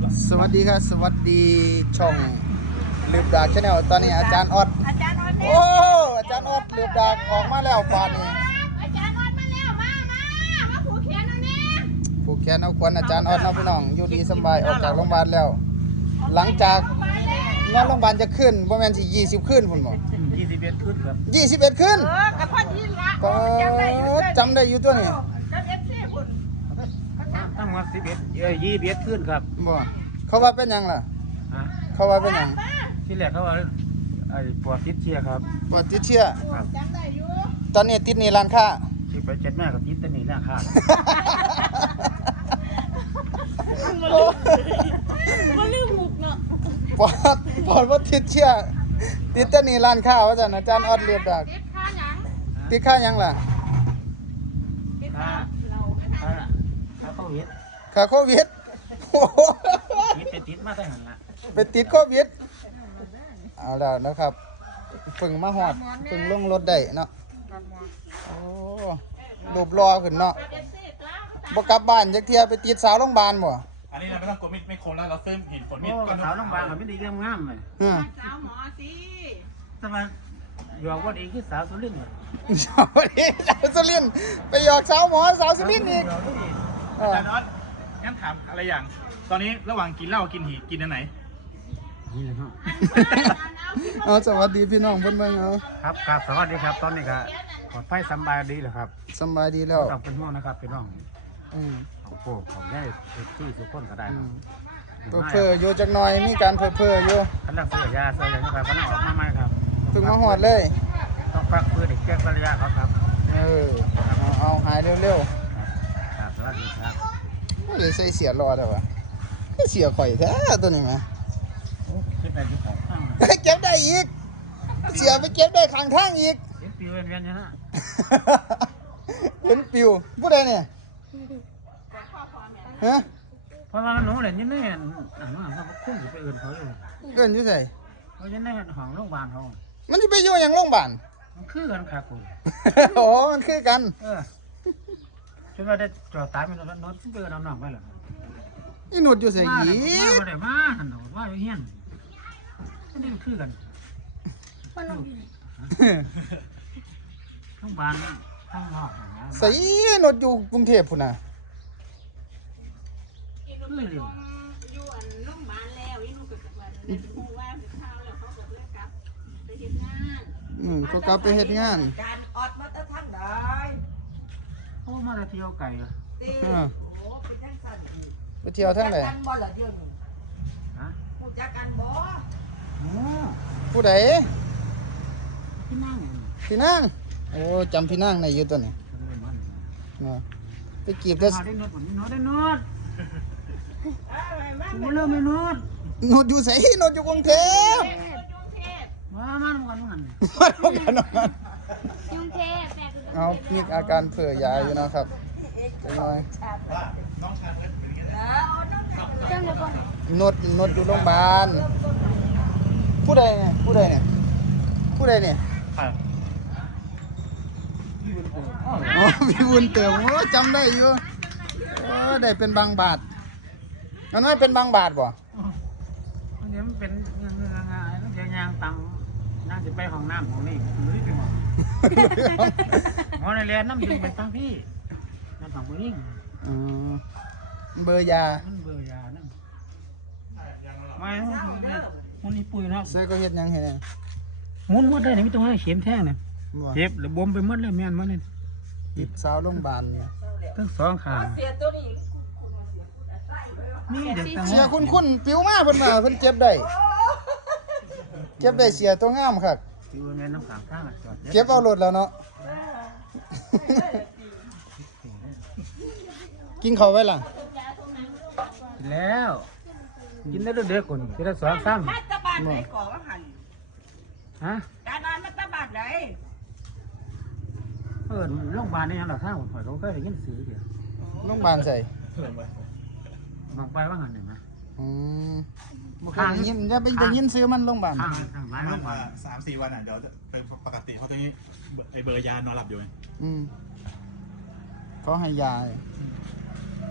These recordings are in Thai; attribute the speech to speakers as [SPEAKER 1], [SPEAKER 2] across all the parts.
[SPEAKER 1] สวัสดีครับสวัสดีช่องลืมดากชาแนลตอนนี้อาจารย์ออดโอ้อาจารย์ออดลืมดากออกมาแล้วป่านนี้
[SPEAKER 2] อาจารย์ออดมาแล้วมาผูกแขนเอาเนี่ย
[SPEAKER 1] ผูกแขนเอาควันอาจารย์ออดน้องพี่น้องอยู่ดีสบายออกจากโรงพยาบาลแล้ว หลังจากนอนโรงพยาบาลจะขึ้นประมาณที่20ขึ้นพุ่นบ่
[SPEAKER 3] 21ขึ้นครับ
[SPEAKER 1] 21ขึ้น
[SPEAKER 2] กับพ่อที่ละ
[SPEAKER 1] ก็จำได้อยู่ตัวนี้
[SPEAKER 3] ตั้งมา21ขึ้นครับ
[SPEAKER 1] บ่เขาว่าเป็นหยังล่ะเขาว่าเป็นหยัง
[SPEAKER 3] ที่แรกเขาว่าปวดติดเชื้อครับ
[SPEAKER 1] ปวดติดเชื้อ
[SPEAKER 3] ครับ
[SPEAKER 1] ตอนนี้ติดหนี้ร้านค้า
[SPEAKER 3] ที่ไป7แม่กับติดแต่นี่แหละครับ
[SPEAKER 2] มันลืมหุกเนาะ
[SPEAKER 1] ปอดว่าติดเชื้อติดแต่หนี้ร้านค้าว่าซั่นอาจารย์ออดเรียบดาก
[SPEAKER 2] ติดค่าหยัง
[SPEAKER 1] ติดค่าหยังล่ะ
[SPEAKER 2] ติดค่า
[SPEAKER 3] ถ้าโควิด
[SPEAKER 1] ค่าโควิด
[SPEAKER 3] ติดมาได้หันละ
[SPEAKER 1] ไปติดโควิดเอาแล้วนะครับเพิ่งมาฮอดเพิ่งลงรถได้เนาะโอ้รูปรอขึ้นเนาะบ่กลับบ้านจักเที่ยไปติดสาวโรงพยาบาลบ่
[SPEAKER 4] อันนี้เราไม่ต้องกดมิดไม่โคนแล้วเราเพิ่มเห็นผลมิด
[SPEAKER 3] ก็สาวโรงพยาบาลก็ไม่ได้งามเลย
[SPEAKER 2] สาวหมอสิ
[SPEAKER 3] ทำไมหยอกว่าดีคือสาวสุรินทร์
[SPEAKER 1] สาวนี่สาวสุรินทร์ไปหยอกสาวหมอสาวสุรินทร์อีก
[SPEAKER 4] อาจารย์น็อตงั้นถามอะไรอย่างตอนนี้ระหว่างกินเหล้ากินหีกินอันไหน
[SPEAKER 3] นี่เลยครับ
[SPEAKER 1] เอาสวัสดีพี่น้องเพิ่นเบิ่งเอา
[SPEAKER 3] ครับสวัสดีครับตอนนี้ก็ปลอดภัยสบายดีเหรอครับ
[SPEAKER 1] สบายดีแล้ว
[SPEAKER 3] ต้องเป็นห่วงนะครับพี่น้องของโปของได้ที่ทุกคนก็ได้
[SPEAKER 1] เพ้ออยู่จักหน่อยมีการเพ้ออยู่
[SPEAKER 3] กำลังซื้อยาซื้ออย่างนี้ครับกำลังออกมาใหม่ครับ
[SPEAKER 1] เพิ่งมาฮอดเลย
[SPEAKER 3] ต้องฟักเพื่อเด็กแก้ระยะครับ
[SPEAKER 1] เอาหายเร็ว
[SPEAKER 3] ๆครับสวัสดีครับ
[SPEAKER 1] บ่ได้ใส่เสียรอดว่ะเสียข่อยแท้ตัวนี้แหม
[SPEAKER 3] เก็บได้ที่ของข้าง
[SPEAKER 1] เก็บได้อีกเสียไปเก็บได้ข้างทางอีก
[SPEAKER 3] เก็บปิวเวียนๆนะ
[SPEAKER 1] เห็นปิวผู้ใดเนี่ยฮะ
[SPEAKER 3] เพราะว่าหนูเนี่ยยังไม่เห็นเขาคุ้มไปเอื่นเขาอยู่
[SPEAKER 1] เอิ้นอยู่ไส
[SPEAKER 3] เขายังได้ห้องโรงพยาบาลเขา
[SPEAKER 1] มันสิไปอยู่หยังโรงพยาบาล
[SPEAKER 3] มันคือกันครับคุณ
[SPEAKER 1] โอ้มันคือกัน
[SPEAKER 3] จนว่าได้จอดตายมันนอนเบื่อน้องๆไปเหรอ
[SPEAKER 1] อีหนุดอยู่ไสอี
[SPEAKER 3] มาได้มาหันว่าเฮียนนี่มันคือกันโรงพยาบาลข้างนอก
[SPEAKER 1] ไสหนุดอยู่กรุงเทพพุ่นน่ะ
[SPEAKER 2] อยู่อันโรงพยาบาลแล้วอีหนูก็ว่าฮู้ว่าข้าวแล้วเขาก็เลยกลับไปเฮ็ดงาน
[SPEAKER 1] ก็กลับไปเฮ็ดงาน
[SPEAKER 5] การออดมาตะทั้งได้
[SPEAKER 3] โอ้มาเที่ยวไก่อะ
[SPEAKER 5] โอ้เป็นทั้งสั้น
[SPEAKER 1] ไปเที่ยวทั้งไหน
[SPEAKER 5] กันบ่เหรอเดี๋ยวนี้ผู้จักกันบ่
[SPEAKER 1] ผู้ใด
[SPEAKER 3] พี่
[SPEAKER 1] นั่งโอ้จำพี่นั่งในอยู่ตัวนี้ไปกีบได้
[SPEAKER 3] ได้นวดได้นวดกูเริ่มไม่นวด
[SPEAKER 1] นวดอยู่ไสนวดอยู่กรุงเทพ
[SPEAKER 3] มาดูกัน
[SPEAKER 2] กรุงเทพ
[SPEAKER 1] เอามีอาการเผลอยาอยู่นะครับจังหน่อย
[SPEAKER 4] น้องชายเล็กเป็นยังไง
[SPEAKER 1] นวดอยู่โรงพยาบาลผู้ใดเนี่ยผู้ใดเนี่ยอ๋อพี่บุญเติมโอ้จำได้อยู่ได้เป็นบางบาทอันนั้นเป็นบางบาทบ่
[SPEAKER 3] อันนี้มันเป็นยางตังนั่งจะไปห้องน้ำของนี่ไม่ได้ไปหมอในเรียนน้ำจึงเป็นตั้งพี่นั่นของผู้หญิง
[SPEAKER 1] เบอร์ยา
[SPEAKER 3] มันเบอร์ยานั่นไม่หุ่นนี่ปุยเนาะ
[SPEAKER 1] เสื้อก็เฮ็ดยังไงเนี่ย
[SPEAKER 3] หุ่นหมดได้เนี่ยมีตรงไหนเข็มแท่งเนี่ยเจ็บหรือบวมไปหมดเลยแม่นมันเนี่ย
[SPEAKER 1] ติดสาวโรงพยาบาลเนี่ย
[SPEAKER 3] ทั้งสองข้าง
[SPEAKER 1] นี่เด็กเสียคุณปิวมาเพิ่นมาเพิ่นเจ็บได้เสียตัวงามครับ
[SPEAKER 3] ปิวแม่น้ำสามข้าง
[SPEAKER 1] เก็บเอารถแล้วเนาะกินข้าวไว้ล่ะ
[SPEAKER 3] กินแล้วกินได้เด็กๆคนกินได้2-3
[SPEAKER 5] มัตตบาดไหนก่อว่าหัน
[SPEAKER 3] ฮะ
[SPEAKER 5] การนอนมัตตบาดไหน
[SPEAKER 3] โรงพยาบาลนี่ยังหลักท่าผมเขาเคยได้ยินสื่อเดียว
[SPEAKER 1] โรงพยาบาลใส่
[SPEAKER 3] มองไปว่าหันหนึ่งนะ
[SPEAKER 1] ทางยินจะไปยินซื้อมันโรงพยาบาล
[SPEAKER 4] ทางร้านโรงพยาบาล3-4 วันเดี๋ยวจะเป็นปกติเพราะตอนนี้เบอร์ยานอนหลับอยู่
[SPEAKER 1] เขาให้ยา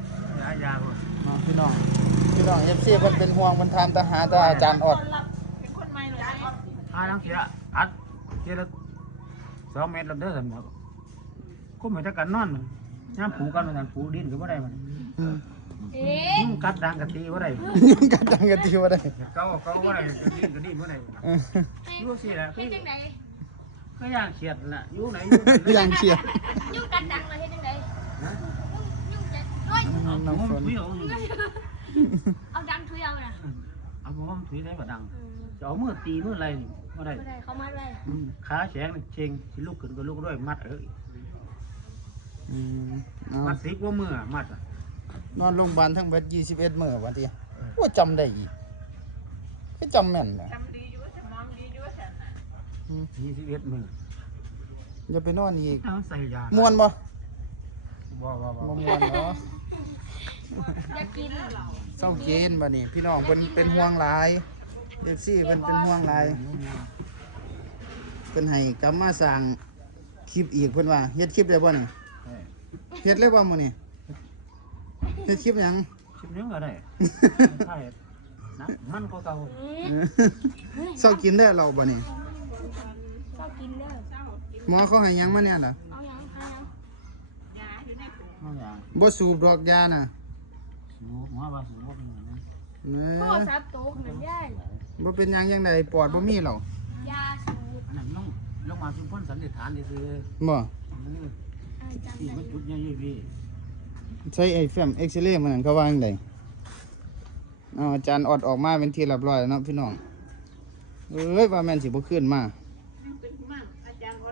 [SPEAKER 3] ยาพุ่น
[SPEAKER 1] พี่น้องเอฟซีเพิ่นเป็นห่วงเพิ่นถามทหารแต่อาจารย์ออด
[SPEAKER 2] เป็นคนใหม่เลย
[SPEAKER 3] หาทั้งเสียอัดเสียละ2 เมตรแล้วเด้อซั่นบ่ก็เหมือนจะกันนอนย่ามผูกันเหมือนกันผูดินก็บ่ได้มัน
[SPEAKER 1] อืม
[SPEAKER 3] ยุ่งกัดดังกะตีบ่ได้
[SPEAKER 1] ยุ่งกันดังกันทีว่าได้
[SPEAKER 3] เก่าบ่ได้กระดิ่งบ่ได้
[SPEAKER 1] เออ
[SPEAKER 3] อยู่สิล่ะ
[SPEAKER 2] เฮ็ดจังได๋
[SPEAKER 3] ก็ย่างเขียดน่ะอยู่ไหน
[SPEAKER 1] ยังเชียร์
[SPEAKER 2] ยุ่งกันดังเลยเฮ็ดจังได๋ยุ่งจังโอ้ย
[SPEAKER 1] น้องฝน
[SPEAKER 3] ถุยเอา
[SPEAKER 2] เอาดังทุยเอาน่ะ
[SPEAKER 3] เอาผมถุยได้บ่ดังจะเอามือตีมืออะไรนี่บ่ได้
[SPEAKER 2] บ่ได้เขามาเลย
[SPEAKER 3] ขาแข็งเชงสิลุกขึ้นก็ลุกด้วยมัด
[SPEAKER 1] อืมเอา
[SPEAKER 3] มัด10กว่ามือมัด
[SPEAKER 1] นอนโรงพยาบาลทั้งเบิด21มื้อวันที่ว่าจำได้อีกคือจำแม่นนะ
[SPEAKER 2] จำดีอยู่สมองดีอยู่ซั่นน่ะ
[SPEAKER 3] 21มือ
[SPEAKER 1] อย่าไปนอนอีก
[SPEAKER 3] เอาใส่ยา
[SPEAKER 1] ม่วนบ่
[SPEAKER 3] บ่
[SPEAKER 1] บ่ม่วนเนาะ
[SPEAKER 2] อยากกินเหรอ
[SPEAKER 1] เศร้าเกณฑ์บัดนี้พี่น้องเพิ่นเป็นห่วงหลาย FC เพิ่นเป็นห่วงหลายเพิ่นให้กลับมาสร้างคลิปอีกเพิ่นว่าเฮ็ดคลิปได้บ่นี่เฮ็ดเลยบ่มื้อนี้เฮ็ดคลิปหยัง
[SPEAKER 3] ชิมนึงก็ได้ใช่นะมันก็เก่า
[SPEAKER 1] เศร้ากินได้อเราบ่นี่
[SPEAKER 2] ชอบกินเด้อ
[SPEAKER 1] หมอเขาให้หยังมาเนี่ยน่ะ
[SPEAKER 2] เอาหยังยาอยู่ในถุง
[SPEAKER 3] เอาอย่าง
[SPEAKER 1] บ่สูบดอกยาน่ะ
[SPEAKER 3] สูบหัวว่าสูบเป็นอย่างนั้น
[SPEAKER 1] เอ้
[SPEAKER 2] โทร
[SPEAKER 1] ย
[SPEAKER 2] ศัพท์โตขนาดใหญ่
[SPEAKER 1] บ่เป็นหยังจังไดปอดบ่มีหรอก
[SPEAKER 2] ยาสูบ
[SPEAKER 3] อันนั้นลงมาชุมพ้นสันนิษฐานนี่คือ
[SPEAKER 1] บ่
[SPEAKER 2] จำ
[SPEAKER 3] ที่
[SPEAKER 2] ได้
[SPEAKER 3] มันจุดเนี่ยยี่พี่
[SPEAKER 1] ใช้ไอ้แฟ้มเอ็กซเรย์มันนั่นเขาว่าจังไดเอาอาจารย์ออดออกมาเป็นที่เรียบร้อยแล้วเนาะพี่น้องเอ้ยว่าแม่นสิบ่ขึ้นมา
[SPEAKER 2] เป็นมั่งอาจารย์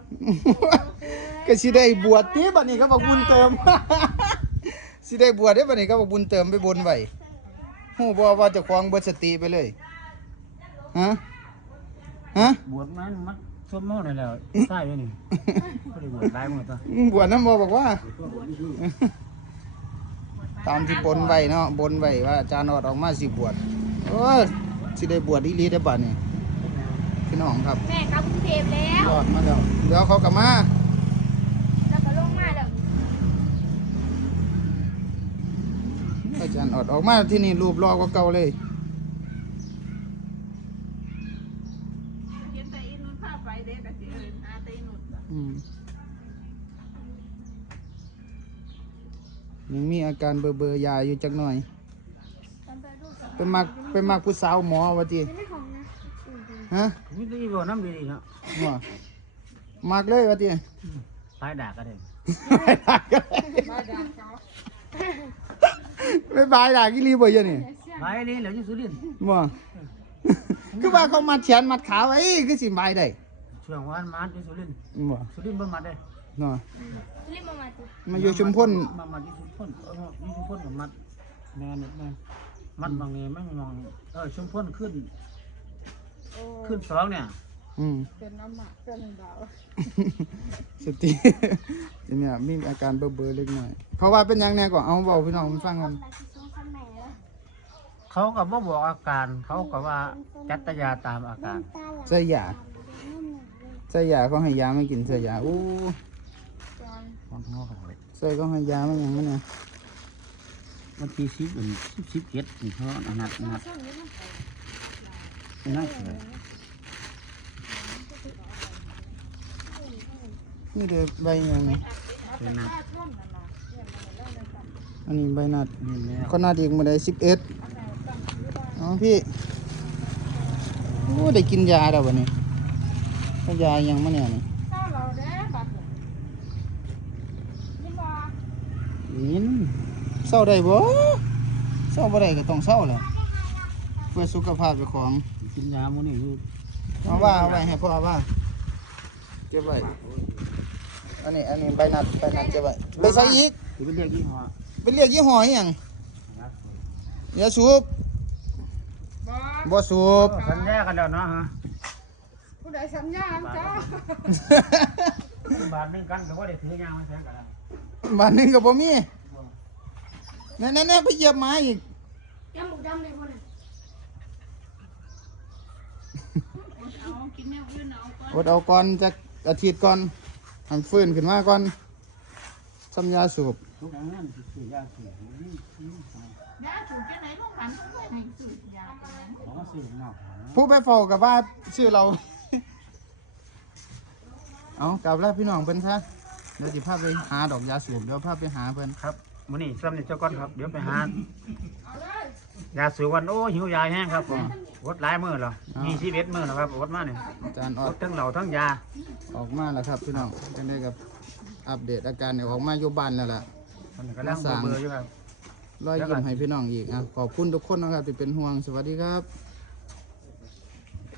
[SPEAKER 1] ก็สิได้บวชติบัดนี้ก็บอกบุญเติม สิได้บวชเด้บัดนี้ก็บอกบุญเติมไปบนไว้ฮู้บ่ว่าเจ้าของเบิดสติไปเลยฮะฮะ
[SPEAKER 3] บวชมันมัดส้มโม่นี่แหละใช่ไหมนี่ก็ได้บวชหลายมื้อตัว
[SPEAKER 1] บวชนำบ่บอกว่า ตามที่บนไว้เนาะบนไว้ว่าอาจารย์ออดออกมาสิบวชโอ้ยสิได้บวชอีหลีได้อบัดนี้พี่น้องครับ
[SPEAKER 2] แม่กลับกรุงเทพแล้ว
[SPEAKER 1] รอดมาแล้วเดี๋ยวเขากลับมา
[SPEAKER 2] แล้วก็ลงมาแล้ว
[SPEAKER 1] อาจารย์ออกมาที่นี่รูปรอกว่าเก่าเลย
[SPEAKER 2] เห็นแต่อีนุ่นพาไปเด้ก็สิเอิ้นหาแต่อีนุ่น
[SPEAKER 1] ยังมีอาการเบอร์ยาอยู่จักหน่อย
[SPEAKER 2] จำไปดูก่อน
[SPEAKER 1] เป็นมักผู้สาวหมอว่าติ
[SPEAKER 2] ไม่ได้ของนะ
[SPEAKER 1] ฮะ
[SPEAKER 3] มีแต่อีบ่น้ำดีๆเนาะ
[SPEAKER 1] ว่ามักเลยว่าติ
[SPEAKER 3] สายด่าก็ได้
[SPEAKER 1] ไม่บายด่ากิลีบ่เยอะนี่
[SPEAKER 3] ไปนี่แหล้วอยู่สุรินทร์
[SPEAKER 1] บ่คือว่าเขามัดแขนมัดขาไว้คือสิบายได้
[SPEAKER 3] ช่วงวันมาอยู่สุรินทร์
[SPEAKER 1] บ่
[SPEAKER 3] สุรินทร์บ่มาได้
[SPEAKER 1] เนาะ
[SPEAKER 2] รีบมาติ
[SPEAKER 1] มาอยู่ชุมพล
[SPEAKER 3] มาอยู่ชุมพลอยู่ชุมพลกับมัดแม่นแม่นมัดบางนี่ไม่มองชุมพลขึ้น2เนี่ย
[SPEAKER 1] อืม
[SPEAKER 5] เป็นน้ำหมักเป็นดาว
[SPEAKER 1] สติ เนี่ยมีอาการเบอร์เล็กน้อยเขาว่าเป็นหยังแน่ก็เอาเว้าพี่น้องฟังกัน
[SPEAKER 3] เขาก็บ่บอกอาการเขาก็ว่าจัดยาตามอาการ
[SPEAKER 1] ใส่ยาเขาให้ยาไม่กินใส่ยาอู้
[SPEAKER 3] ของเขาก็เลย
[SPEAKER 1] ใส่เขาให้ยามันหยังมันเนี่ย
[SPEAKER 3] วันที่10เป็น17นี่เขานัดนั่นเลย
[SPEAKER 1] นี่เด้อใบหยังนี่
[SPEAKER 3] เป็นนัด
[SPEAKER 1] อันนี้ใบนัด
[SPEAKER 3] นี่แหละ
[SPEAKER 1] ก็นัดอีกมื้อใด11อ๋อพี่โอ้ได้กินยาแล้วบัดนี้ก็ยาหยังมาเนี่ยนี่
[SPEAKER 5] ข้าวเราเด้บัดนี่บ่
[SPEAKER 3] ยิน
[SPEAKER 1] เศร้าได้บ่เศร้าบ่ได้ก็ต้องเศร้าแหละเพื่อสุขภาพเจ้าของ
[SPEAKER 3] กินยามื้อนี้อยู่
[SPEAKER 1] เอาไว้ให้พ่อว่าเก็บไว้อันนี้ใบนัดเก็บไว้ไปใส่อีก
[SPEAKER 3] สิไปเรียกยี่ห้อ
[SPEAKER 1] เป็นเรียกยี่ห้ออีหยังอย่าสูบบ่สูบ
[SPEAKER 3] สัญญากันแล้วเนาะฮะ
[SPEAKER 5] ผู้ใดสัญญาณจ้า
[SPEAKER 3] บาทนึงกันก็บ่ได้ถือยามาแซงกันแล้ว
[SPEAKER 1] บ้านหนึงก็บ่มีแน่ๆไปเหยียบไม้อีก
[SPEAKER 2] ยำหมูดำเลยพ่อน่ะ
[SPEAKER 5] เอากินแนวอื่นเอาก่อน
[SPEAKER 1] อดเอาก่อนจักอาทิตย์ก่อนให้ฟื้นขึ้นมาก่อนทำยาสูบ
[SPEAKER 3] ยทุกงานคือยาสูบนี่
[SPEAKER 5] ยาสูบที่ไหนโรงพยาบาลเขาไม่ให้สูบยา
[SPEAKER 3] เขาก็ซื้อนอก
[SPEAKER 1] ผู้ไปเฝ้ากับว่าชื่อเรา เอากลับแล้วพี่น้องเพิ่นซะเดี๋ยวสิพาไปหาดอกยาสูบเดี๋ยวพาไปหาเพิ่น
[SPEAKER 3] ครับมื้อนี้ซ้ำนี่เจ้าก้อนครับเดี๋ยวไปหายาสูบวันโอ้หิวยาแห้งครับผมอดหลายมื้อแล้ว21มื้อแล้วครับอดมาเนี่ย
[SPEAKER 1] อาจารย์อ
[SPEAKER 3] อ
[SPEAKER 1] อ
[SPEAKER 3] ด
[SPEAKER 1] ด
[SPEAKER 3] ทั้งเหล้าทั้งยา
[SPEAKER 1] ออกมาแล้วครับพี่น้องจังได้กับอัปเดตอาการเนี่ยออกมาอยู่บ้านแล้วล่ะ
[SPEAKER 3] มันกำลังเบลอๆอยู่ครับ
[SPEAKER 1] รอยยิ้มให้พี่น้องอีกอ่ะขอบคุณทุกคนนะครับที่เป็นห่วงสวัสดีครับ
[SPEAKER 3] ค